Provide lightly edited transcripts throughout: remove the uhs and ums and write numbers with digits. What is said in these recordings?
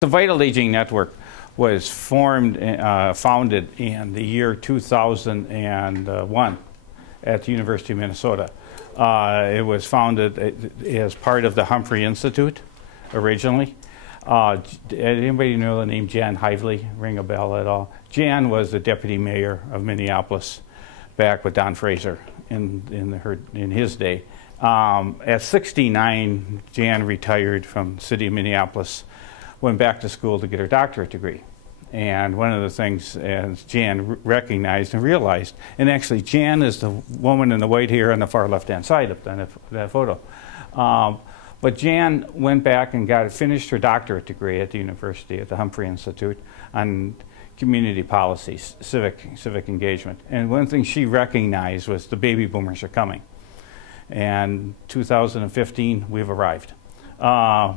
The Vital Aging Network was founded in the year 2001 at the University of Minnesota. It was founded as part of the Humphrey Institute originally. Anybody know the name Jan Hively? Ring a bell at all? Jan was the deputy mayor of Minneapolis back with Don Fraser in his day. At 69, Jan retired from the city of Minneapolis, went back to school to get her doctorate degree. And one of the things, as Jan recognized and realized, and actually Jan is the woman in the white hair on the far left-hand side of that photo. But Jan went back and finished her doctorate degree at the university, at the Humphrey Institute, on community policies, civic engagement. And one thing she recognized was the baby boomers are coming. And 2015, we've arrived.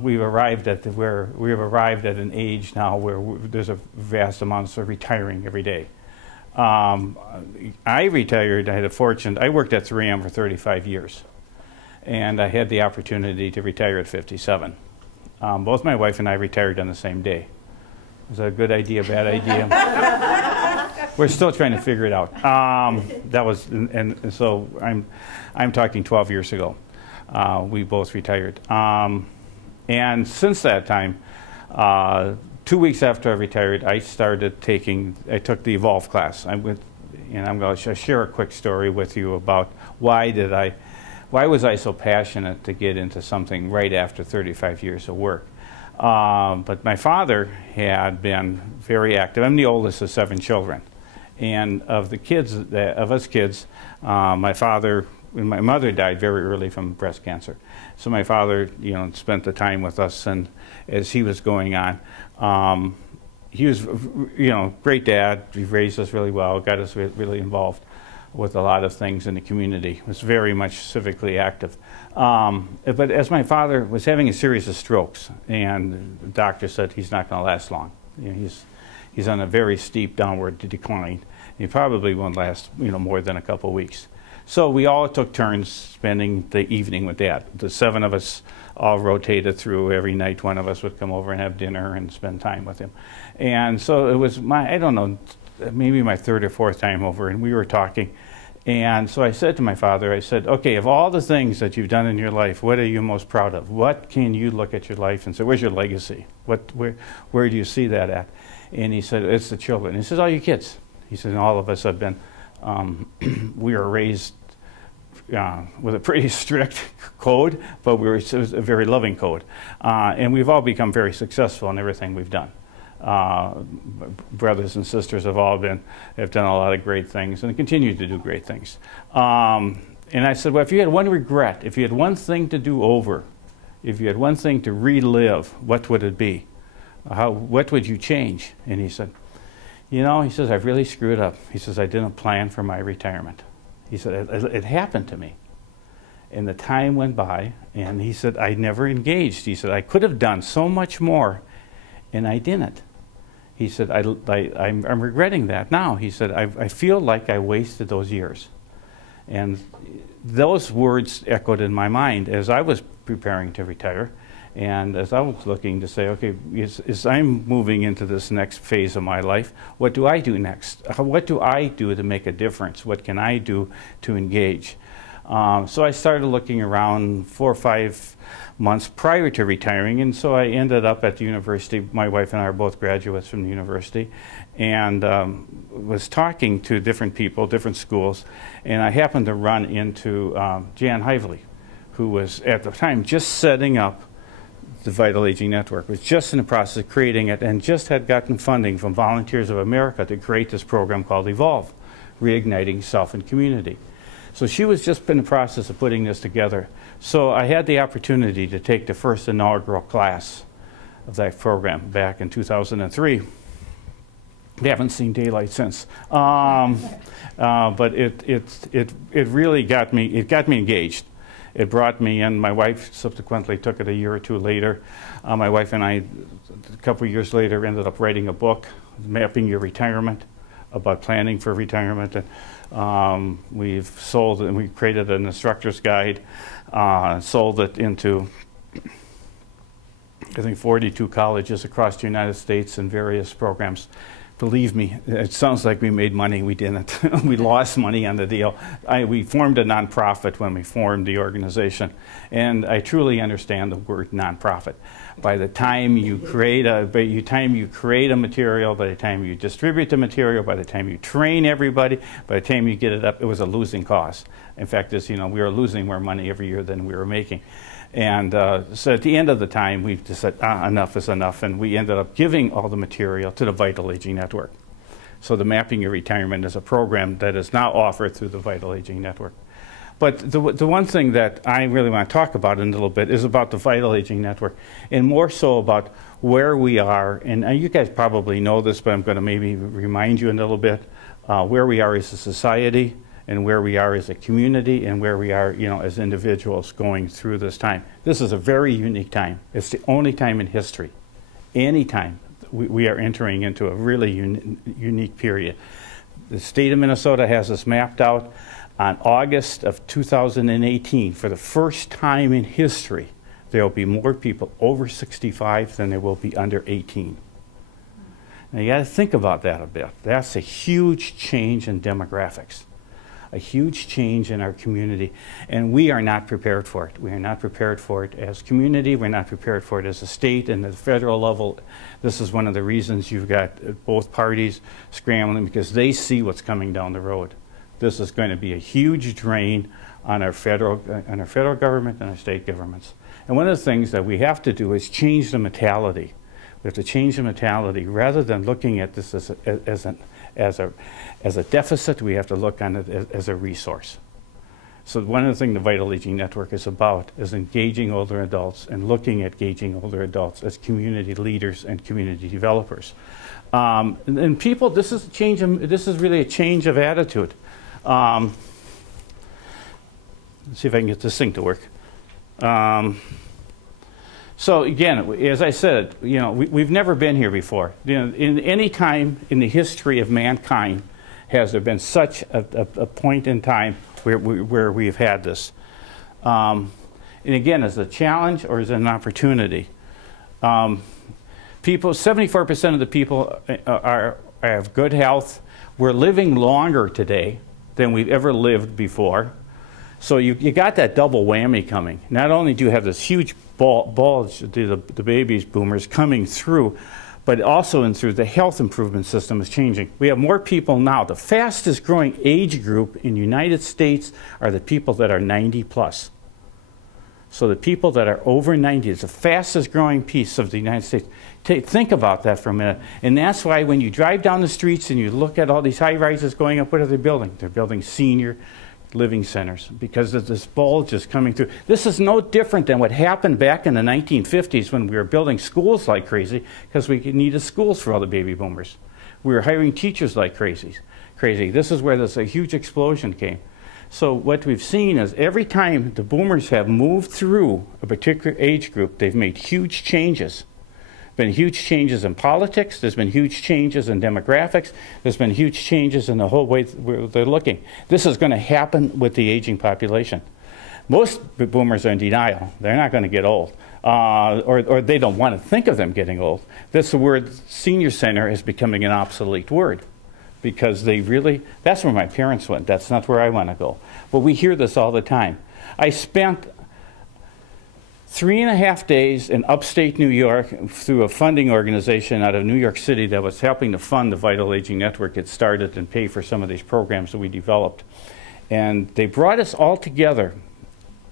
We've arrived at an age now where there's a vast amounts of retiring every day. I retired. I had a fortune. I worked at 3M for 35 years, and I had the opportunity to retire at 57. Both my wife and I retired on the same day. Was that a good idea, bad idea? We're still trying to figure it out. That was, and so I'm talking 12 years ago. We both retired. And since that time, 2 weeks after I retired, I took the Evolve class. And I'm going to share a quick story with you about why was I so passionate to get into something right after 35 years of work. But my father had been very active. I'm the oldest of 7 children. And of us kids, my father and my mother died very early from breast cancer. So my father, spent the time with us, and as he was going on, he was, great dad. He raised us really well, got us really involved with a lot of things in the community. Was very much civically active. But as my father was having a series of strokes, and the doctor said he's not going to last long. He's on a very steep downward decline. He probably won't last, more than a couple of weeks. So we all took turns spending the evening with Dad. The 7 of us all rotated through. Every night one of us would come over and have dinner and spend time with him. And so it was I don't know, maybe my 3rd or 4th time over, and we were talking. And so I said to my father, I said, okay, of all the things that you've done in your life, what are you most proud of? What can you look at your life and say, where's your legacy? Where do you see that at? And he said, it's the children. He says, all you kids. He said, all of us have been, we were raised with a pretty strict code, but it was a very loving code. And we've all become very successful in everything we've done. Brothers and sisters have done a lot of great things and continue to do great things. And I said, well, if you had one regret, if you had one thing to do over, if you had one thing to relive, what would it be? What would you change? And he said, he says, I've really screwed up. He says, I didn't plan for my retirement. He said, it happened to me. And the time went by, and he said, I never engaged. He said, I could have done so much more, and I didn't. He said, I'm regretting that now. He said, I feel like I wasted those years. And those words echoed in my mind as I was preparing to retire. And as I was looking to say, okay, as I'm moving into this next phase of my life, what do I do next? What do I do to make a difference? What can I do to engage? So I started looking around 4 or 5 months prior to retiring, and so I ended up at the university. My wife and I are both graduates from the university, and was talking to different people, different schools, and I happened to run into Jan Hively, who was at the time just setting up the Vital Aging Network, was just in the process of creating it, and just had gotten funding from Volunteers of America to create this program called Evolve, Reigniting Self and Community. So she was just in the process of putting this together. So I had the opportunity to take the first inaugural class of that program back in 2003. We haven't seen daylight since. But it really got me engaged. It brought me in. My wife subsequently took it a year or 2 later. My wife and I, a couple of years later, ended up writing a book, Mapping Your Retirement, about planning for retirement. And we've sold it, and we created an instructor's guide, sold it into I think 42 colleges across the United States and various programs. Believe me, it sounds like we made money. We didn't. We lost money on the deal. We formed a nonprofit when we formed the organization, and I truly understand the word nonprofit. By the time you create a material, by the time you distribute the material, by the time you train everybody, by the time you get it up, it was a losing cause. In fact, we were losing more money every year than we were making. And so at the end of the time, we just said, enough is enough, and we ended up giving all the material to the Vital Aging Network. So the Mapping Your Retirement is a program that is now offered through the Vital Aging Network. But the one thing that I really want to talk about in a little bit is about the Vital Aging Network, and more so about where we are. And you guys probably know this, but I'm going to maybe remind you a little bit where we are as a society, and where we are as a community, and where we are, as individuals going through this time. This is a very unique time. It's the only time in history, any time, we are entering into a really unique period. The state of Minnesota has this mapped out. On August of 2018, for the first time in history, there will be more people over 65 than there will be under 18. Now you got to think about that a bit. That's a huge change in demographics. A huge change in our community, and we are not prepared for it. We are not prepared for it as a community. We're not prepared for it as a state and at the federal level. This is one of the reasons you've got both parties scrambling, because they see what's coming down the road. This is going to be a huge drain on our federal government and our state governments. And one of the things that we have to do is change the mentality. We have to change the mentality. Rather than looking at this as a deficit, we have to look on it as a resource. So one of the things the Vital Aging Network is about is engaging older adults and looking at engaging older adults as community leaders and community developers. And people, this is really a change of attitude. Let's see if I can get this thing to work. So again, as I said, we've never been here before. In any time in the history of mankind has there been such a point in time where we've had this. And again, as a challenge or as an opportunity. People, 74% of the people have good health. We're living longer today than we've ever lived before. So you got that double whammy coming. Not only do you have this huge bulge, the babies boomers coming through, but also through the health improvement system is changing. We have more people now. The fastest growing age group in the United States are the people that are 90 plus. So the people that are over 90 is the fastest growing piece of the United States. Think about that for a minute. And that's why when you drive down the streets and you look at all these high rises going up, what are they building? They're building senior living centers because of this bulge is coming through. This is no different than what happened back in the 1950s when we were building schools like crazy because we needed schools for all the baby boomers. We were hiring teachers like crazy. This is where a huge explosion came. So what we've seen is every time the boomers have moved through a particular age group, they've made huge changes. Been huge changes in politics, there's been huge changes in demographics, there's been huge changes in the whole way they're looking. This is going to happen with the aging population. Most boomers are in denial. They're not going to get old. Or they don't want to think of them getting old. That's the word senior center is becoming an obsolete word. Because that's where my parents went. That's not where I want to go. But we hear this all the time. I spent 3.5 days in upstate New York through a funding organization out of New York City that was helping to fund the Vital Aging Network get started and pay for some of these programs that we developed. And they brought us all together,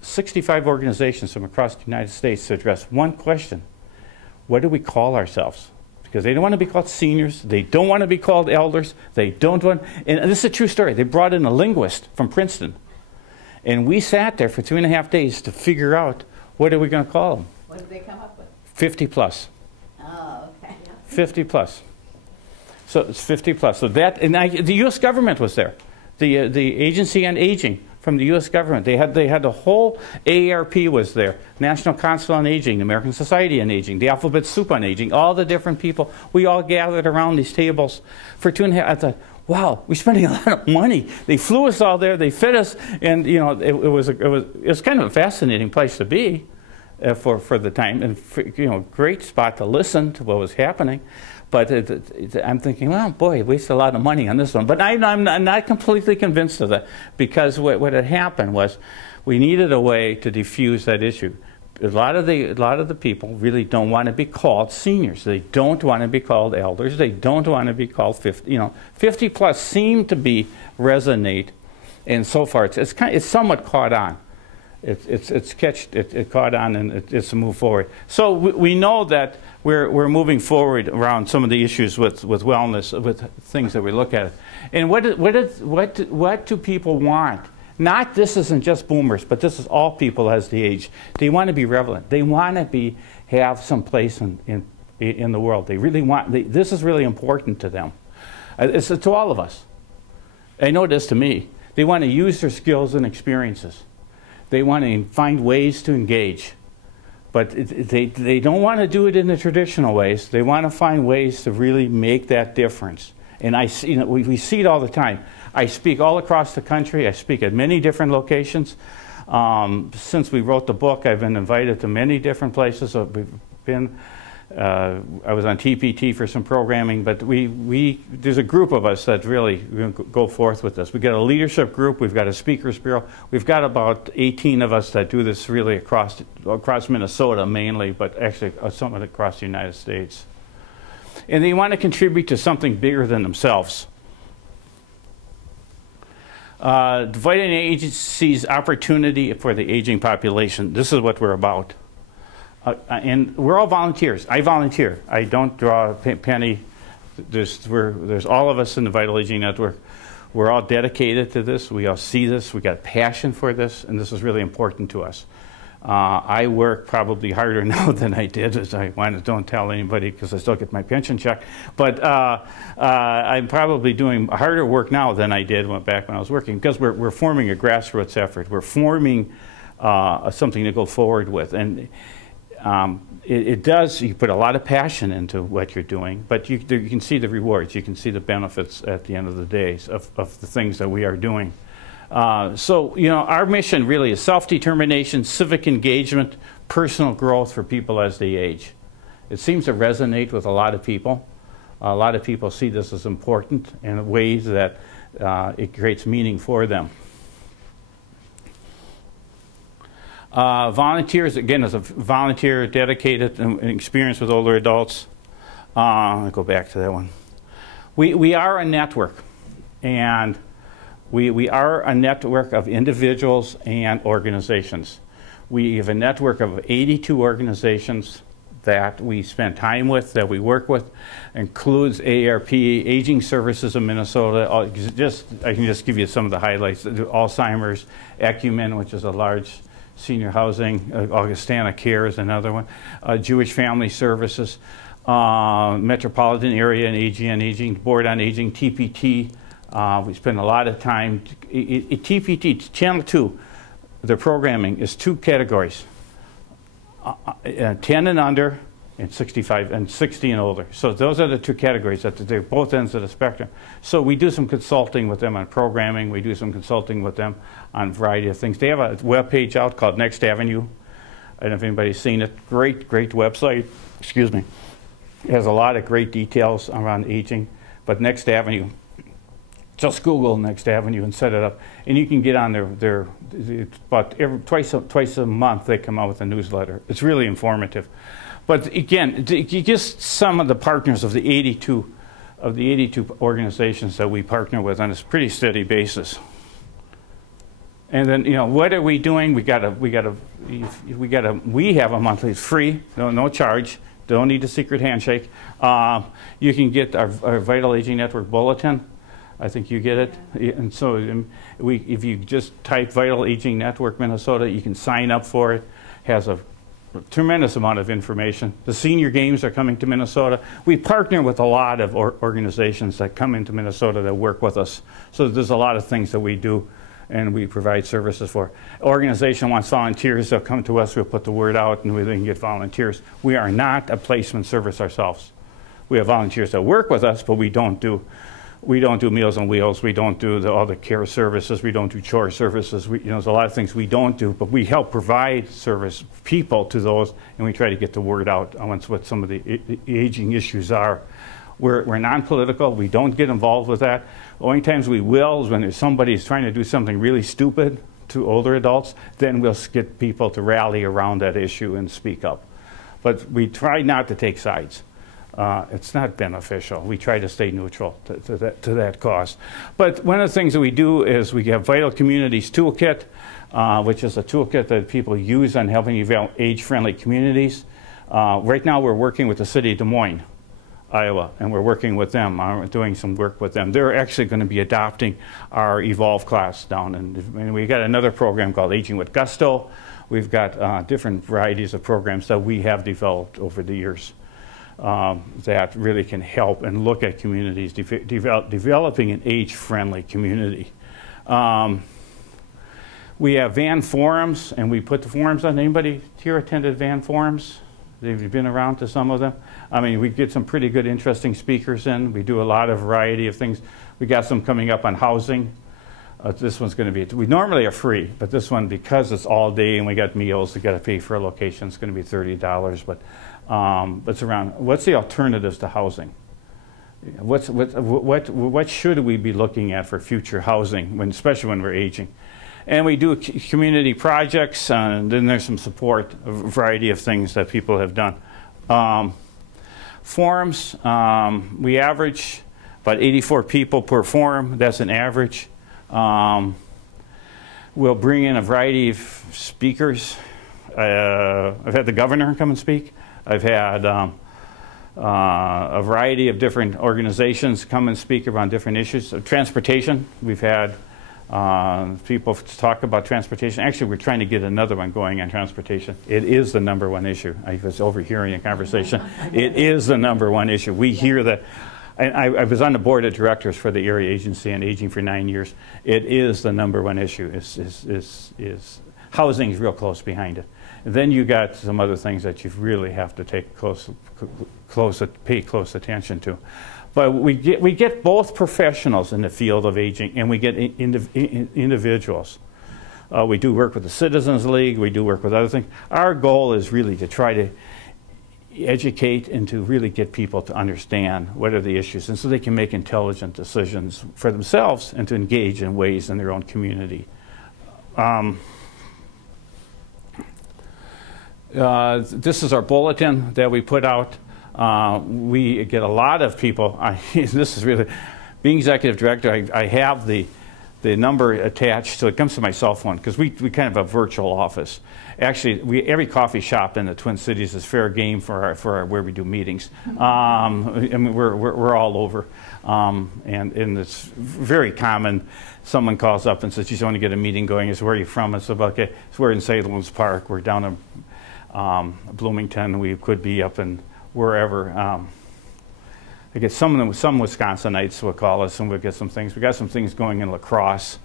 65 organizations from across the United States, to address one question. What do we call ourselves? Because they don't want to be called seniors, they don't want to be called elders, they don't want, and this is a true story. They brought in a linguist from Princeton. And we sat there for 2.5 days to figure out what are we going to call them. What did they come up with? 50 plus. Oh, okay. 50 plus. So it's 50 plus. So that, and the U.S. government was there. The Agency on Aging from the U.S. government. They had the whole AARP was there. National Council on Aging, American Society on Aging, the Alphabet Soup on Aging, all the different people. We all gathered around these tables for 2.5. I thought, wow, we're spending a lot of money. They flew us all there, they fed us, and it was kind of a fascinating place to be. for the time, and great spot to listen to what was happening. But I'm thinking, well, boy, waste a lot of money on this one. But I'm not completely convinced of that, because what had happened was we needed a way to diffuse that issue. A lot of the people really don't want to be called seniors. They don't want to be called elders. They don't want to be called 50. 50 plus seem to be resonate, and so far it's somewhat caught on. It caught on, and it's a move forward. So we know that we're moving forward around some of the issues with wellness, with things that we look at. And what do people want? Not, this isn't just boomers, but this is all people as they age. They want to be relevant. They want to have some place in the world. They really want. This is really important to them. It's to all of us. I know this to me. They want to use their skills and experiences. They want to find ways to engage. But they don't want to do it in the traditional ways. They want to find ways to really make that difference. And we see it all the time. I speak all across the country. I speak at many different locations. Since we wrote the book, I've been invited to many different places. We've been. I was on TPT for some programming, but there's a group of us that really go forth with this. We've got a leadership group. We've got a speakers bureau. We've got about 18 of us that do this really across Minnesota mainly, but actually somewhat across the United States. And they want to contribute to something bigger than themselves. Dividing agencies' opportunity for the aging population. This is what we're about. And we're all volunteers. I volunteer. I don't draw a penny. There's all of us in the Vital Aging Network. We're all dedicated to this. We all see this. We got passion for this, and this is really important to us. I work probably harder now than I did, as I don't tell anybody because I still get my pension check. But I'm probably doing harder work now than I did back when I was working, because we're forming a grassroots effort. We're forming something to go forward with. And it does, you put a lot of passion into what you're doing, but you can see the rewards. You can see the benefits at the end of the day of the things that we are doing. So, our mission really is self-determination, civic engagement, personal growth for people as they age. It seems to resonate with a lot of people. A lot of people see this as important in ways that it creates meaning for them. Volunteers, again, as a volunteer, dedicated and experienced with older adults. I'll go back to that one. We are a network, and we are a network of individuals and organizations. We have a network of 82 organizations that we spend time with, that we work with. Includes AARP, Aging Services of Minnesota. I can just give you some of the highlights. Alzheimer's, Ecumen, which is a large senior housing, Augustana Care is another one, Jewish Family Services, Metropolitan Area and Aging, Board on Aging, TPT. We spend a lot of time. TPT, Channel 2, the programming is 2 categories, 10 and under, and 65, and 60 and older. So those are the 2 categories. They're both ends of the spectrum. So we do some consulting with them on programming. We do some consulting with them on a variety of things. They have a web page out called Next Avenue. I don't know if anybody's seen it. Great website. Excuse me. It has a lot of great details around aging. But Next Avenue, just Google Next Avenue and set it up, and you can get on their about twice a month they come out with a newsletter. It's really informative. But again, just some of the partners of the 82 organizations that we partner with on a pretty steady basis. And then, what are we doing? We have a monthly, it's free, no charge. Don't need a secret handshake. You can get our Vital Aging Network Bulletin. I think you get it. And so if you just type Vital Aging Network Minnesota, you can sign up for it. Has a tremendous amount of information. The senior games are coming to Minnesota. We partner with a lot of organizations that come into Minnesota that work with us. So there's a lot of things that we do and we provide services for. Organization wants volunteers, they'll come to us, we'll put the word out and we can get volunteers. We are not a placement service ourselves. We have volunteers that work with us, but we don't do We don't do Meals on Wheels. We don't do all the care services. We don't do chore services. There's a lot of things we don't do, but we help provide service people to those, and we try to get the word out on what some of the aging issues are. We're non-political. We don't get involved with that. The only times we will is when there's somebody who's trying to do something really stupid to older adults. Then we'll get people to rally around that issue and speak up. But we try not to take sides. It's not beneficial. We try to stay neutral to that cause. But one of the things that we do is we have Vital Communities Toolkit, which is a toolkit that people use on helping develop age-friendly communities. Right now we're working with the city of Des Moines, Iowa, and we're working with them, doing some work with them. They're actually going to be adopting our Evolve class down. And we got another program called Aging with Gusto. We've got different varieties of programs that we have developed over the years. That really can help and look at communities, developing an age-friendly community. We have van forums, and we put the forums on. Anybody here attended van forums? They've been around to some of them. I mean, we get some pretty good, interesting speakers in. We do a lot of variety of things. We got some coming up on housing. This one's going to be, we normally are free, but this one, because it's all day and we got meals, we got to pay for a location, it's going to be $30. But it's around, what's the alternatives to housing? What should we be looking at for future housing, especially when we're aging? And we do community projects, and then there's some support, a variety of things that people have done. Forums, we average about 84 people per forum. That's an average. We'll bring in a variety of speakers. I've had the governor come and speak. I've had a variety of different organizations come and speak around different issues. Transportation, we've had people talk about transportation. Actually, we're trying to get another one going on transportation. It is the #1 issue. I was overhearing a conversation. It is the #1 issue. We hear that. And I was on the board of directors for the area agency on aging for 9 years. It is the #1 issue. Housing is real close behind it. And then you got some other things that you really have to take pay close attention to. But we get both professionals in the field of aging, and we get individuals. We do work with the Citizens League. We do work with other things. Our goal is really to try to educate and to really get people to understand what are the issues, and so they can make intelligent decisions for themselves and to engage in ways in their own community. This is our bulletin that we put out. We get a lot of people. This is really, being executive director, I have the number attached, so it comes to my cell phone, because we kind of have a virtual office. Actually, every coffee shop in the Twin Cities is fair game for where we do meetings. I mean, we're all over, and it's very common. Someone calls up and says, "Geez, I want to get a meeting going." I said, "Where are you from?" I said, "Okay, so we're in St. Louis Park. We're down in Bloomington. We could be up in wherever." I get some Wisconsinites will call us, and we'll get some things. We got some things going in La Crosse.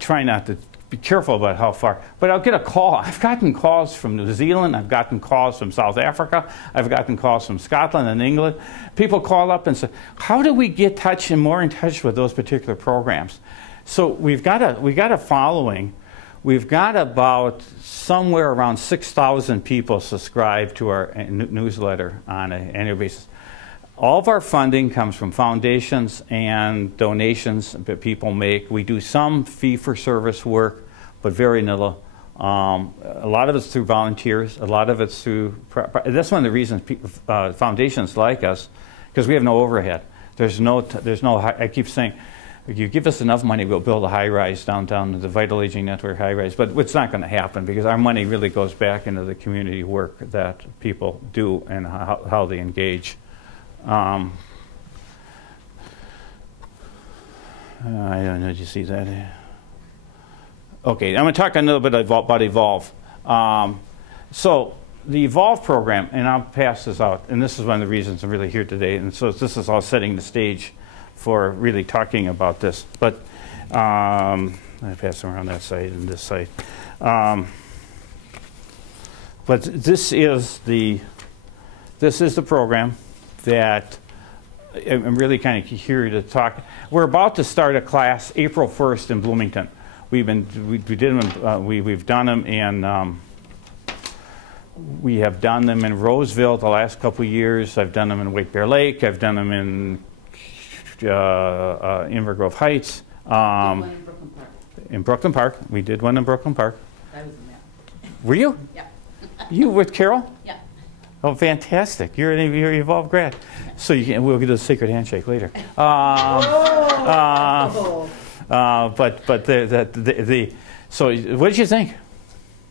Try not to be careful about how far, but I'll get a call. I've gotten calls from New Zealand. I've gotten calls from South Africa. I've gotten calls from Scotland and England. People call up and say, "How do we get more in touch with those particular programs?" So we got a following. We've got about somewhere around 6,000 people subscribe to our newsletter on an annual basis. All of our funding comes from foundations and donations that people make. We do some fee-for-service work, but very little. A lot of it's through volunteers. A lot of it's through. That's one of the reasons foundations like us, because we have no overhead. There's no. I keep saying, if you give us enough money, we'll build a high-rise downtown, the Vital Aging Network high-rise. But it's not going to happen, because our money really goes back into the community work that people do and how they engage. I don't know, did you see that? Okay, I'm going to talk a little bit about Evolve. So the Evolve program, and I'll pass this out, and this is one of the reasons I'm really here today, and so this is all setting the stage for really talking about this. But I pass them around that side and this side. But this is the program that I'm really kind of here to talk. We're about to start a class April 1st in Bloomington. We did them. We've done them in. We have done them in Roseville the last couple of years. I've done them in White Bear Lake. I've done them in Inver Grove Heights. One in Brooklyn Park. In Brooklyn Park, we did one in Brooklyn Park. I was in that. Were you? Yeah. You with Carol? Yeah. Oh, fantastic! You're an evolved grad, so we'll get a secret handshake later. But so what did you think?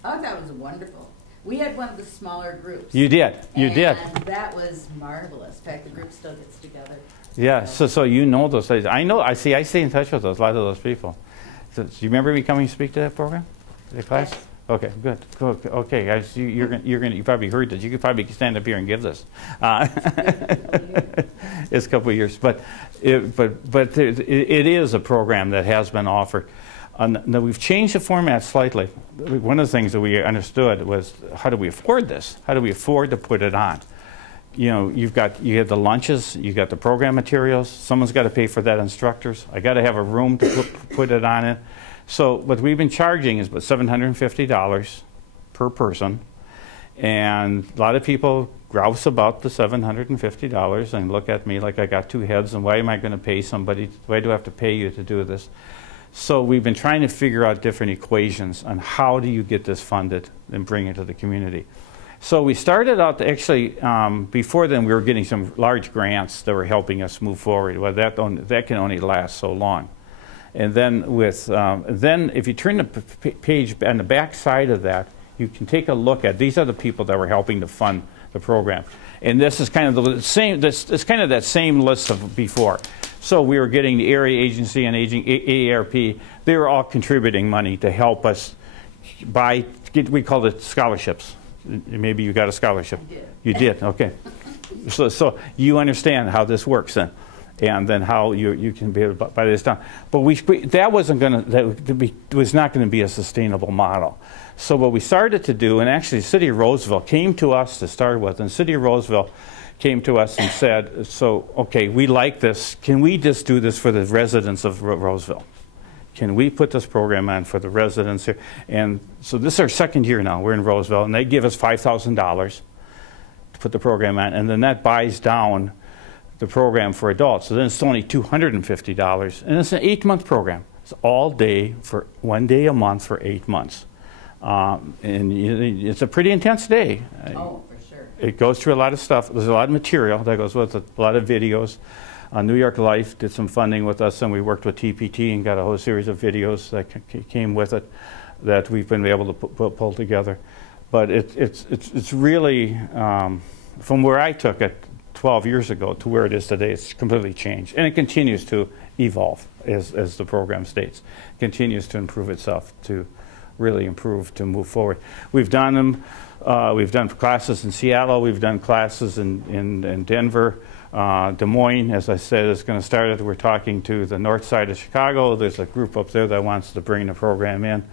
Oh, that was wonderful. We had one of the smaller groups. You did. You did. And that was marvelous. In fact, the group still gets together. Yeah. So you know those ladies. I know. I see. I stay in touch with those. A lot of those people. So, do you remember me coming to speak to that program, the class? Yes. Okay, good. Okay, guys, you probably heard this. You could probably stand up here and give this. It's a couple of years, but it is a program that has been offered. Now we've changed the format slightly. One of the things that we understood was, how do we afford this? How do we afford to put it on? You know, you have the lunches, you got the program materials. Someone's got to pay for that, instructors. I got to have a room to put it on it. So what we've been charging is about $750 per person, and a lot of people grouse about the $750 and look at me like I got two heads, and why am I going to pay somebody? Why do I have to pay you to do this? So we've been trying to figure out different equations on how do you get this funded and bring it to the community. So we started out to actually, before then we were getting some large grants that were helping us move forward. Well, that can only last so long. And then then if you turn the page on the back side of that, you can take a look at, these are the people that were helping to fund the program. And this is kind of the same, it's kind of that same list of before. So we were getting the Area Agency and AARP, they were all contributing money to help us we called it scholarships. Maybe you got a scholarship. I did. You did, okay. So you understand how this works then. And then how you can be able to buy this down. But that wasn't going to, was not going to be a sustainable model. So what we started to do, and actually the City of Roseville came to us to start with, and City of Roseville came to us and said, so, okay, we like this. Can we just do this for the residents of Roseville? Can we put this program on for the residents here? And so this is our second year now. We're in Roseville, and they give us $5,000 to put the program on, and then that buys down the program for adults. So then it's only $250, and it's an 8-month program. It's all day for 1 day a month for 8 months. And it's a pretty intense day. Oh, for sure. It goes through a lot of stuff. There's a lot of material that goes with it, a lot of videos. New York Life did some funding with us, and we worked with TPT and got a whole series of videos that came with it that we've been able to pull together. But it's really, from where I took it 12 years ago to where it is today, it's completely changed. And it continues to evolve, as the program states. It continues to improve itself, to really improve, to move forward. We've done them. We've done classes in Seattle. We've done classes in Denver. Des Moines, as I said, is going to start it. We're talking to the north side of Chicago. There's a group up there that wants to bring the program in.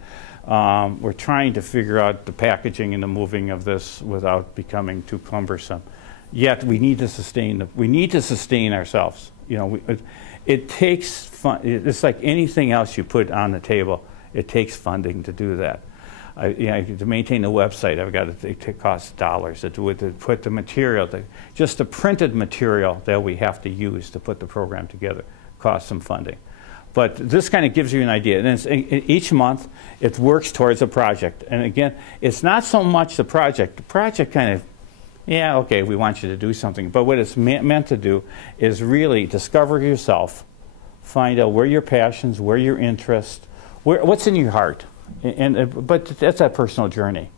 We're trying to figure out the packaging and the moving of this without becoming too cumbersome. Yet we need to sustain ourselves. You know, it takes fun. It's like anything else you put on the table. It takes funding to do that. To maintain a website, I've got to, it costs dollars. To put the material, just the printed material that we have to use to put the program together costs some funding. But this kind of gives you an idea. And each month, it works towards a project. And again, it's not so much the project. The project kind of, yeah, okay, we want you to do something. But what it's meant to do is really discover yourself, find out where your passions, where your interests, what's in your heart. But that's that personal journey.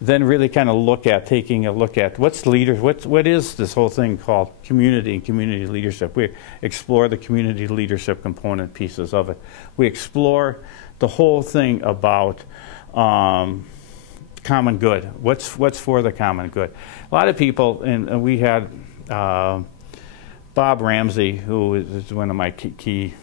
Then really kind of taking a look at what is this whole thing called community and community leadership. We explore the community leadership component pieces of it. We explore the whole thing about common good. What's for the common good? A lot of people, and we had Bob Ramsey, who is one of my key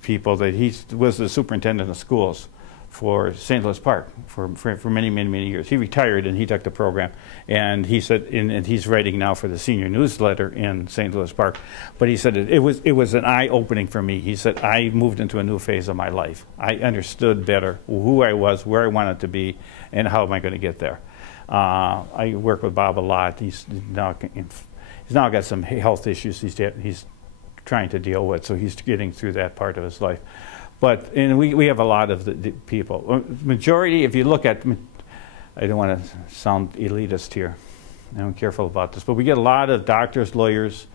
people, that he was the superintendent of schools for St. Louis Park for many, many, many years. He retired and he took the program, and he said, and he's writing now for the senior newsletter in St. Louis Park. But he said it was an eye-opening for me. He said I moved into a new phase of my life. I understood better who I was, where I wanted to be, and how am I going to get there. I work with Bob a lot. He's now got some health issues he's trying to deal with, so he's getting through that part of his life. But we have a lot of the people. Majority, if you look at, I don't want to sound elitist here. I'm careful about this, but we get a lot of doctors, lawyers,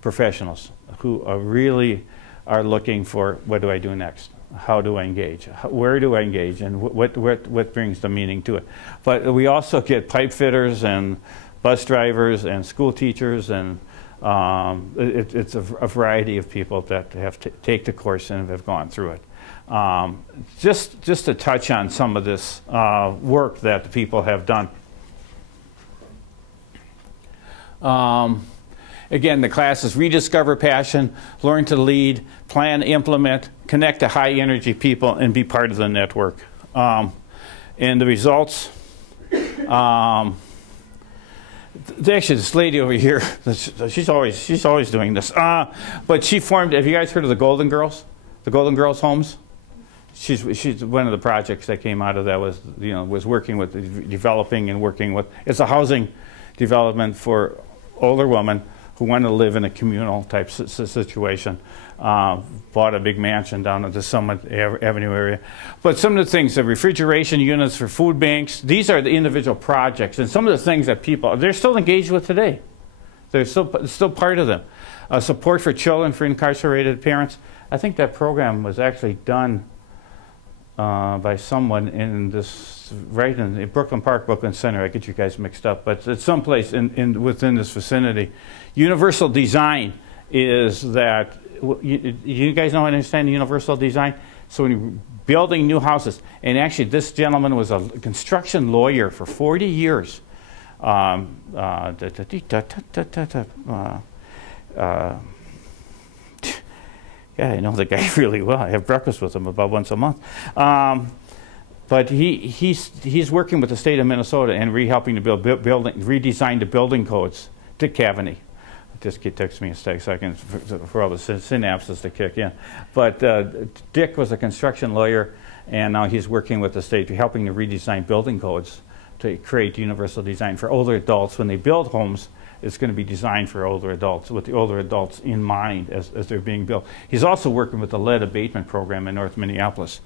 professionals who really are looking for, what do I do next? How do I engage? Where do I engage? And what brings the meaning to it? But we also get pipe fitters and bus drivers and school teachers, and it's a variety of people that have to take the course and have gone through it. Just to touch on some of this work that the people have done. Again, the classes: rediscover passion, learn to lead, plan, implement, connect to high energy people, and be part of the network. And the results. Actually, this lady over here, she's always doing this. But she formed. Have you guys heard of the Golden Girls? The Golden Girls homes. She's one of the projects that came out of that was working with developing and working with. It's a housing development for older women who want to live in a communal type situation. Bought a big mansion down at the Summit Avenue area. But some of the things, the refrigeration units for food banks, these are the individual projects. And some of the things that people, they're still engaged with today. They're still part of them. Support for children for incarcerated parents. I think that program was actually done by someone in this, right in the Brooklyn Park, Brooklyn Center. I get you guys mixed up, but it's someplace within this vicinity. Universal design is that, you guys know and understand universal design? So when you're building new houses, and actually this gentleman was a construction lawyer for 40 years. Yeah, I know the guy really well. I have breakfast with him about once a month. But he's working with the state of Minnesota and helping to redesign the building codes. Dick Cavaney. Just takes me a second for all the synapses to kick in. But Dick was a construction lawyer, and now he's working with the state, helping to redesign building codes to create universal design for older adults. When they build homes, it's going to be designed for older adults, with the older adults in mind as they're being built. He's also working with the lead abatement program in North Minneapolis.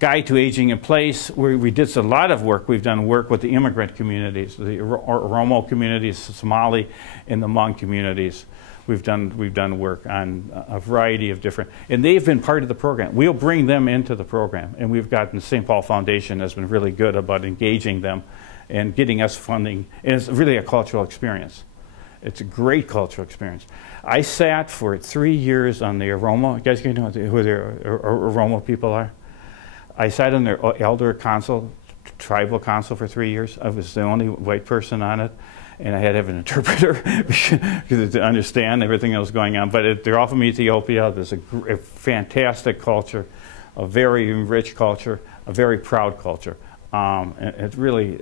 Guide to Aging in Place, where we did a lot of work. We've done work with the immigrant communities, the Oromo communities, Somali, and the Hmong communities. We've done work on a variety of different, and they've been part of the program. We'll bring them into the program, and we've gotten the St. Paul Foundation has been really good about engaging them and getting us funding. And it's really a cultural experience. It's a great cultural experience. I sat for 3 years on the Oromo. You guys know who the Oromo people are? I sat on their elder council, tribal council for 3 years. I was the only white person on it, and I had to have an interpreter to understand everything that was going on. But they're all from Ethiopia. There's a fantastic culture, a very rich culture, a very proud culture. It really,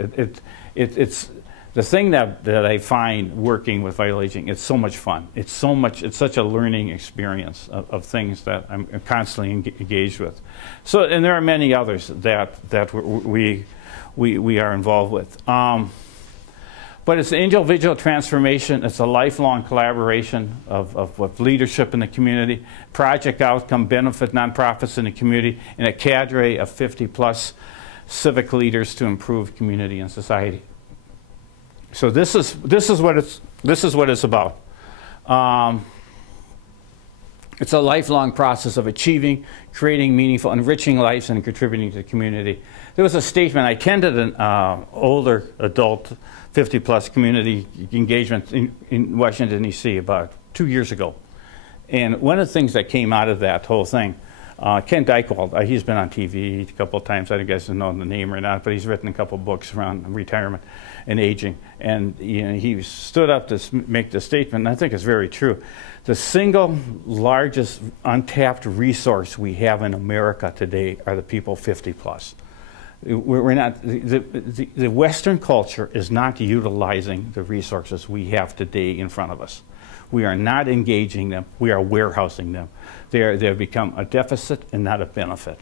it's the thing that I find working with Vital Aging. It's so much fun. It's such a learning experience of things that I'm constantly engaged with. So, and there are many others that we are involved with. But it's an individual transformation. It's a lifelong collaboration of leadership in the community, project outcome, benefit nonprofits in the community, and a cadre of 50+ civic leaders to improve community and society. So this is what it's about. It's a lifelong process of achieving, creating meaningful, enriching lives, and contributing to the community. There was a statement. I attended an older adult 50+ community engagement in Washington, D.C. about 2 years ago. And one of the things that came out of that whole thing Ken Dykewald, he's been on TV a couple of times. I don't guess you know the name or not, but he's written a couple of books around retirement and aging. And he stood up to make the statement, and I think it's very true. The single largest untapped resource we have in America today are the people 50 plus. We're not, the Western culture is not utilizing the resources we have today in front of us. We are not engaging them. We are warehousing them. They've become a deficit and not a benefit.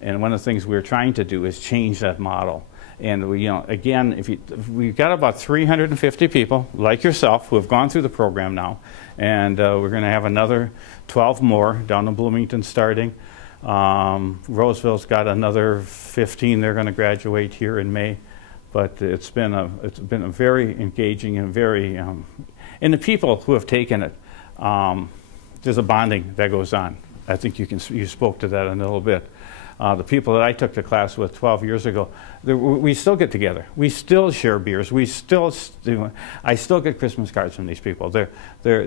And one of the things we're trying to do is change that model. And we, again, we've got about 350 people like yourself who have gone through the program now, and we're going to have another 12 more down in Bloomington starting. Roseville's got another 15. They're going to graduate here in May. But it's been a very engaging and very and the people who have taken it, there's a bonding that goes on. I think you spoke to that in a little bit. The people that I took the class with 12 years ago, we still get together. We still share beers. I still get Christmas cards from these people. It's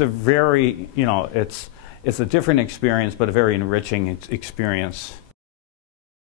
a very, it's a different experience, but a very enriching experience